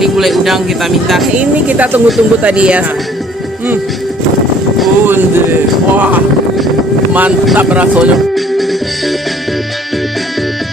ini gulai udang kita minta. Ini kita tunggu-tunggu tadi ya. Wah, mantap rasanya.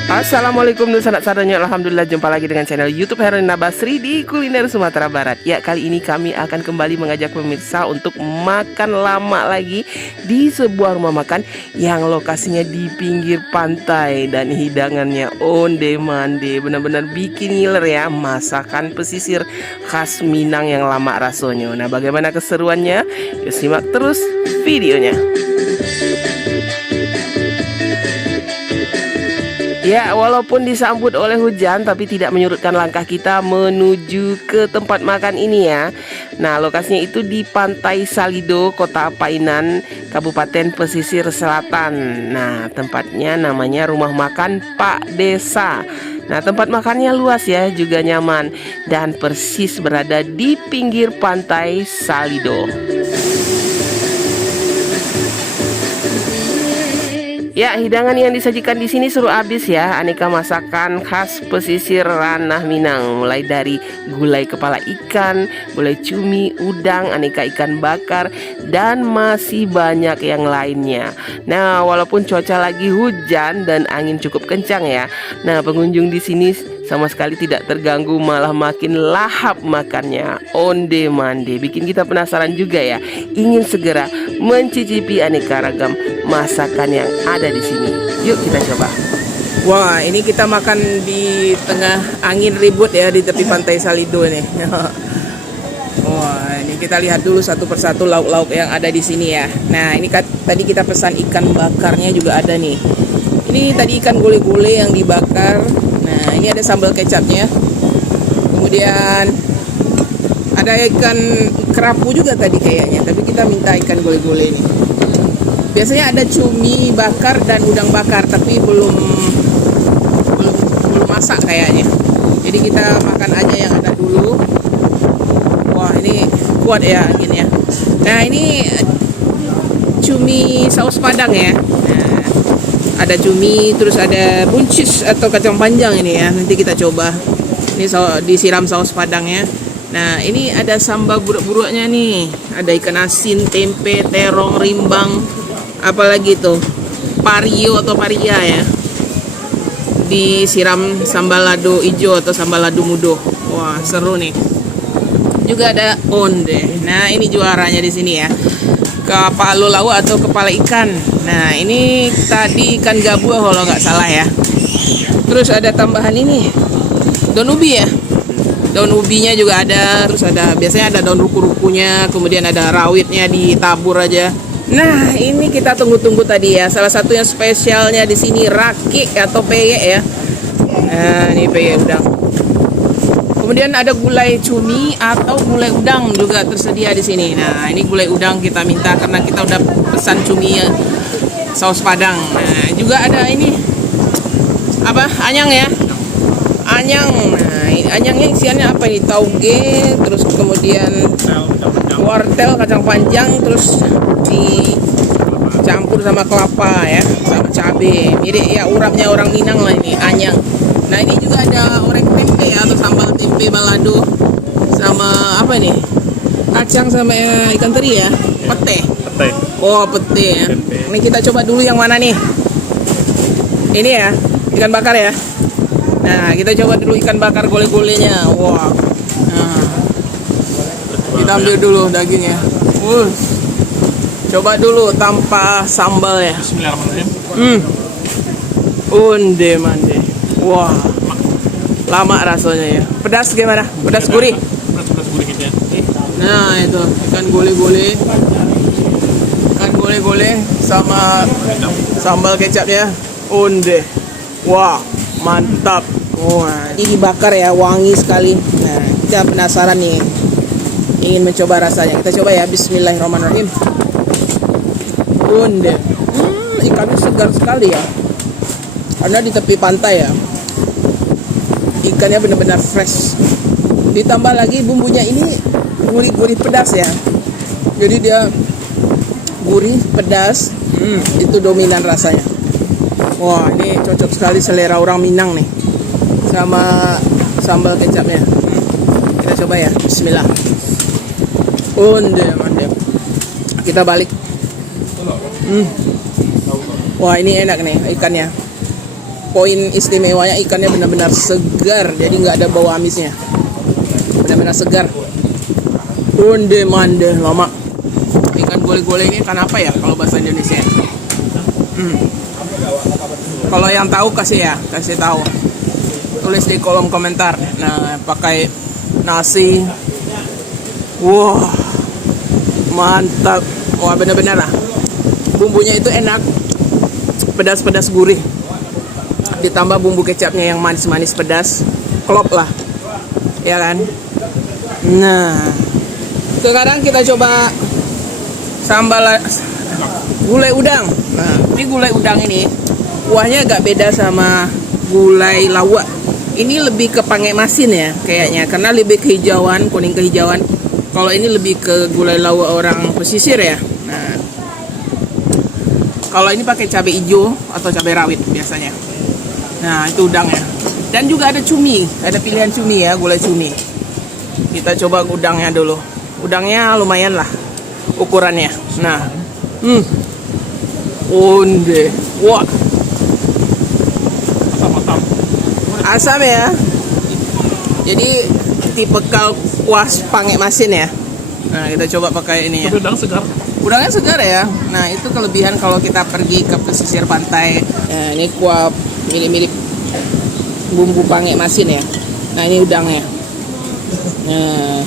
Assalamualaikum dan sanak-saudara. Alhamdulillah, jumpa lagi dengan channel YouTube Herlina Basri di Kuliner Sumatera Barat. Ya, kali ini kami akan kembali mengajak pemirsa untuk makan lama lagi di sebuah rumah makan yang lokasinya di pinggir pantai dan hidangannya onde mande. Benar-benar bikin ngiler ya, masakan pesisir khas Minang yang lama rasanya. Nah, bagaimana keseruannya? Yuk simak terus videonya. Ya, walaupun disambut oleh hujan tapi tidak menyurutkan langkah kita menuju ke tempat makan ini ya. Nah, lokasinya itu di Pantai Salido, Kota Painan, Kabupaten Pesisir Selatan. Nah, tempatnya namanya Rumah Makan Pak Desa. Nah, tempat makannya luas ya, juga nyaman dan persis berada di pinggir Pantai Salido. Ya, hidangan yang disajikan di sini seru abis ya. Aneka masakan khas pesisir ranah Minang, mulai dari gulai kepala ikan, gulai cumi, udang, aneka ikan bakar, dan masih banyak yang lainnya. Nah, walaupun cuaca lagi hujan dan angin cukup kencang ya. Nah, pengunjung di sini sama sekali tidak terganggu, malah makin lahap makannya. Onde mande, bikin kita penasaran juga ya, ingin segera mencicipi aneka ragam masakan yang ada di sini. Yuk kita coba. Wah, ini kita makan di tengah angin ribut ya di tepi Pantai Salido nih. Wah, ini kita lihat dulu satu persatu lauk-lauk yang ada di sini ya. Nah, ini tadi kita pesan ikan bakarnya juga ada nih. Ini tadi ikan gulai-gulai yang dibakar. Nah, ini ada sambal kecapnya. Kemudian ada ikan kerapu juga tadi kayaknya, tapi kita minta ikan gulai-gulai nih. Biasanya ada cumi bakar dan udang bakar, tapi belum masak kayaknya. Jadi kita makan aja yang ada dulu. Wah, ini kuat ya anginnya. Nah, ini cumi saus Padang ya. Nah, ada cumi, terus ada buncis atau kacang panjang ini ya. Nanti kita coba. Ini disiram saus Padangnya. Nah, ini ada sambal buruk-buruknya nih. Ada ikan asin, tempe, terong, rimbang, apalagi tuh pario atau paria ya. Disiram sambal lado hijau atau sambal lado mudo. Wah, seru nih. Juga ada onde. Nah, ini juaranya di sini ya. Kepala lauk atau kepala ikan. Nah, ini tadi ikan gabu kalau nggak salah ya. Terus ada tambahan ini, daun ubi ya. Daun ubinya juga ada. Terus ada, biasanya ada daun ruku-rukunya. Kemudian ada rawitnya ditabur aja. Nah, ini kita tunggu-tunggu tadi ya. Salah satu yang spesialnya di sini raki atau peyek ya. Nah, ini peyek udang. Kemudian ada gulai cumi atau gulai udang juga tersedia di sini. Nah, ini gulai udang kita minta karena kita udah pesan cumi ya, saus Padang. Nah, juga ada ini apa? Anyang ya. Anyang. Nah, anyangnya isiannya apa ini? Tauge, terus kemudian wortel, kacang panjang, terus dicampur sama kelapa ya, sama cabai. Mirip ya urapnya orang Minang lah ini, anyang. Nah, ini juga ada orek tempe ya, atau sambal tempe balado sama apa nih? Kacang sama ikan teri ya, pete. Oh, pete ya. Ini kita coba dulu yang mana nih? Ini ya, ikan bakar ya. Nah, kita coba dulu ikan bakar gulai-gulainya. Wah. Nah, kita ambil dulu dagingnya. Coba dulu tanpa sambal ya. Bismillahirrahmanirrahim. Onde mande. Wah, lama rasanya ya. Pedas gimana? Pedas gurih. Pedas gurih gitu ya. Nah, itu ikan gulai-gulai. Ikan gulai-gulai sama sambal kecapnya. Onde. Wah, mantap. Wah, ini dibakar ya, wangi sekali. Nah, kita penasaran nih, ingin mencoba rasanya. Kita coba ya. Bismillahirrahmanirrahim. Onde. Ikannya segar sekali ya, karena di tepi pantai ya. Ikannya benar-benar fresh. Ditambah lagi bumbunya ini gurih-gurih pedas ya. Jadi dia gurih, pedas. Itu dominan rasanya. Wah, ini cocok sekali selera orang Minang nih, sama sambal kecapnya. kita coba ya. Bismillah. Onde mantap. Kita balik. Wah, ini enak nih ikannya. Poin istimewanya ikannya benar-benar segar, jadi nggak ada bau amisnya. Benar-benar segar. Onde mande lama. Ikan gole-gole ini ikan apa ya kalau bahasa Indonesia? Kalau yang tahu kasih tahu. Tulis di kolom komentar. Nah, pakai nasi. Wah, mantap. Wah, benar-benar lah. Bumbunya itu enak, pedas-pedas gurih. Ditambah bumbu kecapnya yang manis-manis pedas, klop lah, ya kan? Nah, sekarang kita coba sambal gulai udang. Nah, ini gulai udang ini kuahnya agak beda sama gulai lawak. Ini lebih ke pange masin ya kayaknya, karena lebih kehijauan, kuning kehijauan. Kalau ini lebih ke gulai lawak orang pesisir ya. Nah, kalau ini pakai cabai hijau atau cabai rawit biasanya. Nah, itu udangnya. Dan juga ada cumi, ada pilihan cumi ya, gulai cumi. Kita coba udangnya dulu. Udangnya lumayan lah ukurannya. Nah, onde, wah, asam ya. Jadi tipe kuas pange masin ya. Nah, kita coba pakai ini ya. Udang segar. Udangnya segar ya. Nah, itu kelebihan kalau kita pergi ke pesisir pantai. Nah, ini kuah mirip-mirip bumbu pange masin ya. Nah, ini udangnya. Nah,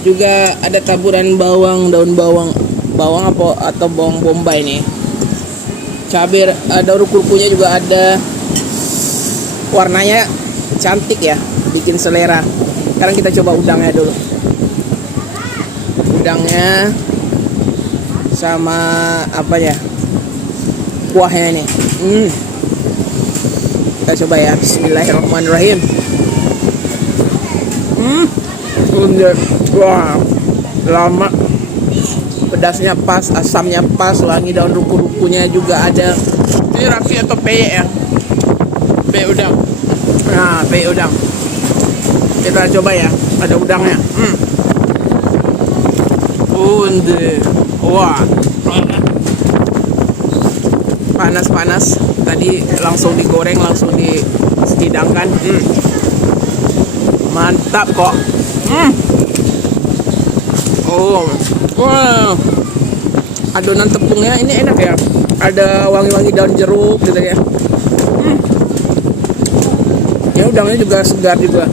juga ada taburan bawang, daun bawang apa atau bawang bombay nih. Cabai, ada ruku-rukunya juga ada. Warnanya cantik ya, bikin selera. Sekarang kita coba udangnya dulu. Udangnya sama apa ya? Kuahnya ini. Kita coba ya. Bismillahirrahmanirrahim. Wah, lama. Pedasnya pas, asamnya pas, wangi daun ruku-rukunya juga ada. Ini raki atau peye ya? Peye udang. Nah, peye udang. Kita coba ya. Ada udangnya. Onde. Wah. Panas-panas. Tadi langsung digoreng, langsung dihidangkan. Mantap kok. Oh. Wah. Adonan tepungnya ini enak ya. Ada wangi-wangi daun jeruk gitu ya. Ya udangnya juga segar juga.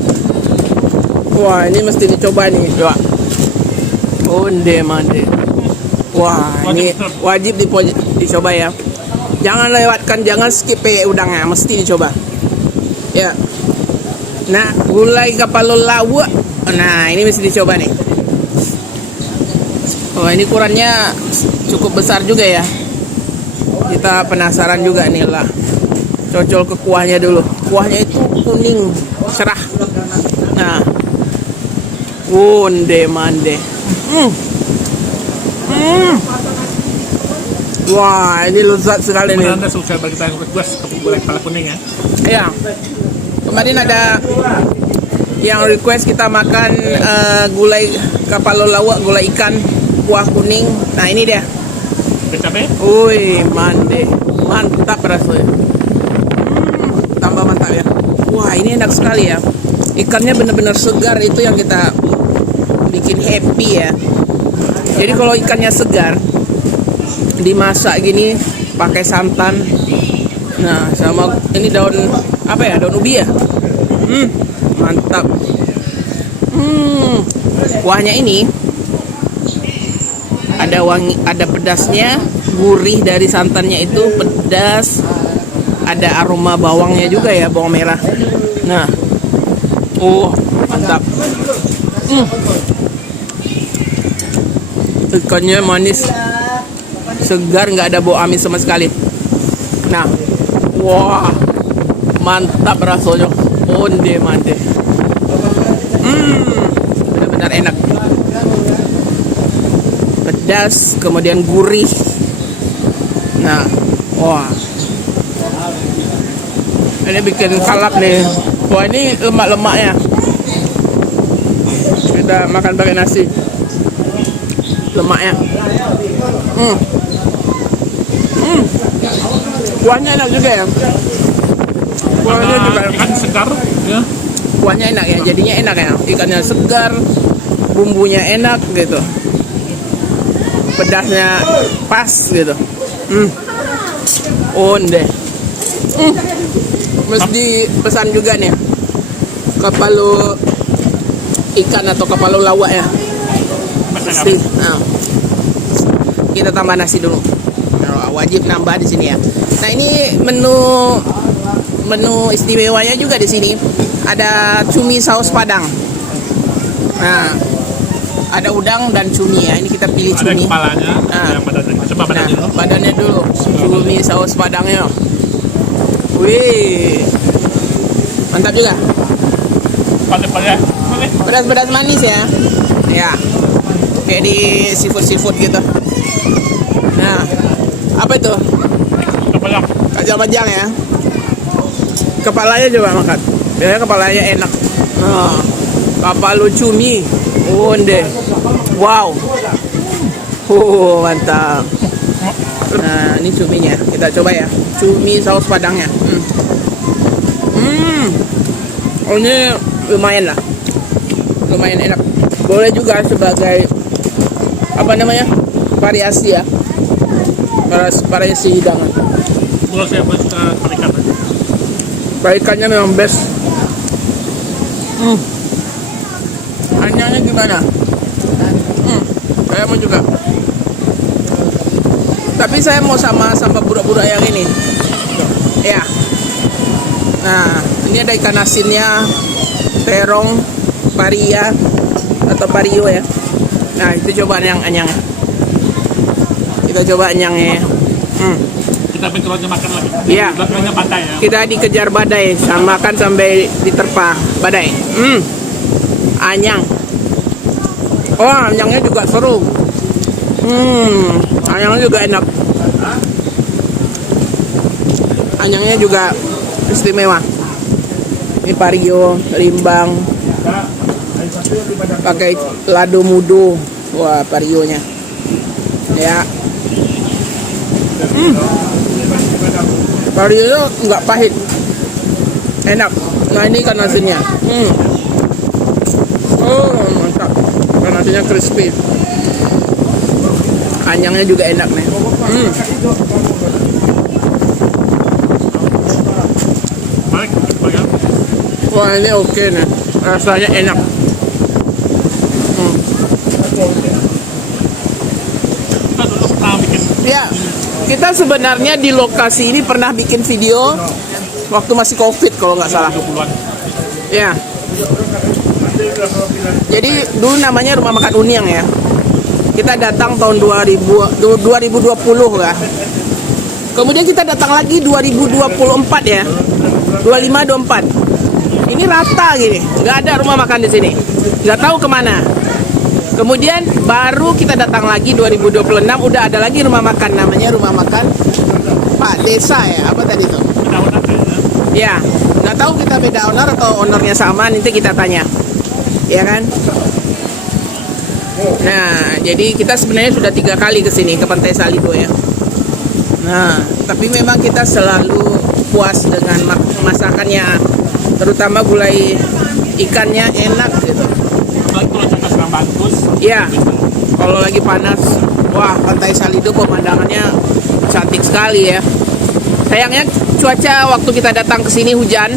Wah, ini mesti dicoba nih. Coba. Onde mande. Wah, ini wajib dicoba ya. Jangan lewatkan, jangan skip udangnya, mesti dicoba. Ya. Nah, gulai kapal lawa. Nah, ini mesti dicoba nih. Oh, ini ukurannya cukup besar juga ya. Kita penasaran juga nih lah. Cocol ke kuahnya dulu. Kuahnya itu kuning cerah. Nah, onde mande. Wah, ini lezat sekali nih. Anda subscriber kita yang request gulai kepala kuning ya? Iya. Kemarin ada yang request kita makan gulai kapal lawak, gulai ikan kuah kuning. Nah, ini dia. Cabai? Wih, mantap rasanya. Tambah mantap ya. Wah, ini enak sekali ya. Ikannya benar-benar segar, itu yang kita bikin happy ya. Jadi kalau ikannya segar, dimasak gini pakai santan. Nah, sama ini daun apa ya? Daun ubi ya. Mantap. Kuahnya ini ada wangi, ada pedasnya, gurih dari santannya itu pedas. Ada aroma bawangnya juga ya, bawang merah. Nah, mantap. Ikannya manis, segar, nggak ada bau amis sama sekali. Nah, wah, mantap rasanya. Onde mande. Benar-benar enak. Pedas, kemudian gurih. Nah, wah. Ini bikin kalap nih. Wah, ini lemak-lemaknya. Kita makan pakai nasi. Lemaknya. Kuahnya enak juga ya. Kuahnya juga ikan segar ya. kuahnya enak ya, jadinya enak ya. Ikannya segar, bumbunya enak gitu. Pedasnya pas gitu. Onde. Mesti pesan juga nih. Kepala ikan atau kepala lawak ya. Mesti. Nah. Kita tambah nasi dulu. Nah, wajib nambah di sini ya. Nah, ini menu istimewanya juga di sini. Ada cumi saus Padang. Nah, ada udang dan cumi ya. Ini kita pilih Ada cumi. kepalanya, ada badannya. Coba badannya dulu. Badannya dulu. Cumi saus Padangnya. Wih. Mantap juga. Pakai. Pedas-pedas manis ya. Ya. Kayak di seafood gitu. Nah, apa itu? Kepala. Kacang-kacang ya. Kepalanya coba makan. Biasanya kepalanya enak. Nah, kepala cumi. Onde. Wow. Mantap. Nah, ini cuminya. Kita coba ya. Cumi saus Padangnya. Oh, ini lumayan lah. Lumayan enak. Boleh juga sebagai apa namanya? Variasi ya. Variasi hidangan. Kalau saya suka ikan. Ikannya memang best. Anyangnya gimana? Saya mau juga. Tapi saya mau sama budak-budak yang ini. Ya. Nah, ini ada ikan asinnya, terong, paria atau pario ya. Nah, itu coba yang anyangnya. Kita coba anyangnya. Kita bentronya makan lagi. Iya. Belakangnya pantai ya. Kita dikejar badai, makan sampai diterpa badai. Anyang. Oh, anyangnya juga seru. Anyangnya juga enak. Anyangnya juga istimewa. Ini pario, rimbang. Pakai lado mudo. Wah, parionya. Ya. Parionya nggak pahit. Enak. Nah, ini ikan asinnya. Oh, mantap. Ikan asinnya crispy. Anyangnya juga enak nih. Wah, ini oke nih. Rasanya enak. Kita dulu pernah bikin. Ya, kita sebenarnya di lokasi ini pernah bikin video waktu masih COVID kalau nggak salah. 20-an. Ya. Jadi dulu namanya Rumah Makan Uniang ya. Kita datang tahun 2020 lah. Kemudian kita datang lagi 2024 ya. 25-24. Ini rata gini, nggak ada rumah makan di sini. Nggak tahu kemana. Kemudian baru kita datang lagi 2026 udah ada lagi rumah makan, namanya Rumah Makan Pak Desa ya. Apa tadi tuh? Ya, nggak tahu kita beda owner atau ownernya sama, nanti kita tanya. Ya kan? Nah, jadi kita sebenarnya sudah 3 kali ke sini ke Pantai Salido ya. Nah, tapi memang kita selalu puas dengan masakannya, terutama gulai ikannya enak gitu. Kalau cuaca sedang bagus. Iya, kalau lagi panas, wah Pantai Salido pemandangannya cantik sekali ya. Sayangnya cuaca waktu kita datang ke sini hujan,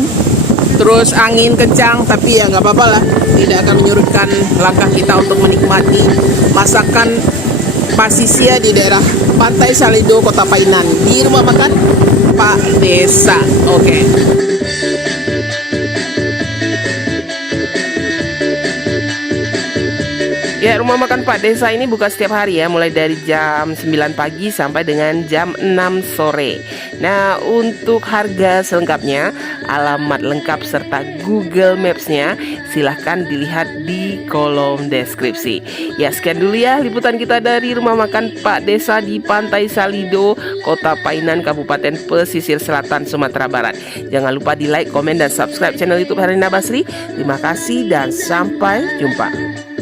terus angin kencang, tapi ya nggak apa-apa lah, tidak akan menyurutkan langkah kita untuk menikmati masakan Pasisia di daerah Pantai Salido, Kota Painan, di Rumah Makan Pak Desa. Oke. Ya, Rumah Makan Pak Desa ini buka setiap hari ya, mulai dari jam 9 pagi sampai dengan jam 6 sore. Nah, untuk harga selengkapnya, alamat lengkap serta Google Maps-nya silahkan dilihat di kolom deskripsi. Ya, sekian dulu ya liputan kita dari rumah makan Pak Desa di Pantai Salido, Kota Painan, Kabupaten Pesisir Selatan, Sumatera Barat. Jangan lupa di like, komen, dan subscribe channel YouTube Herlina Basri. Terima kasih dan sampai jumpa.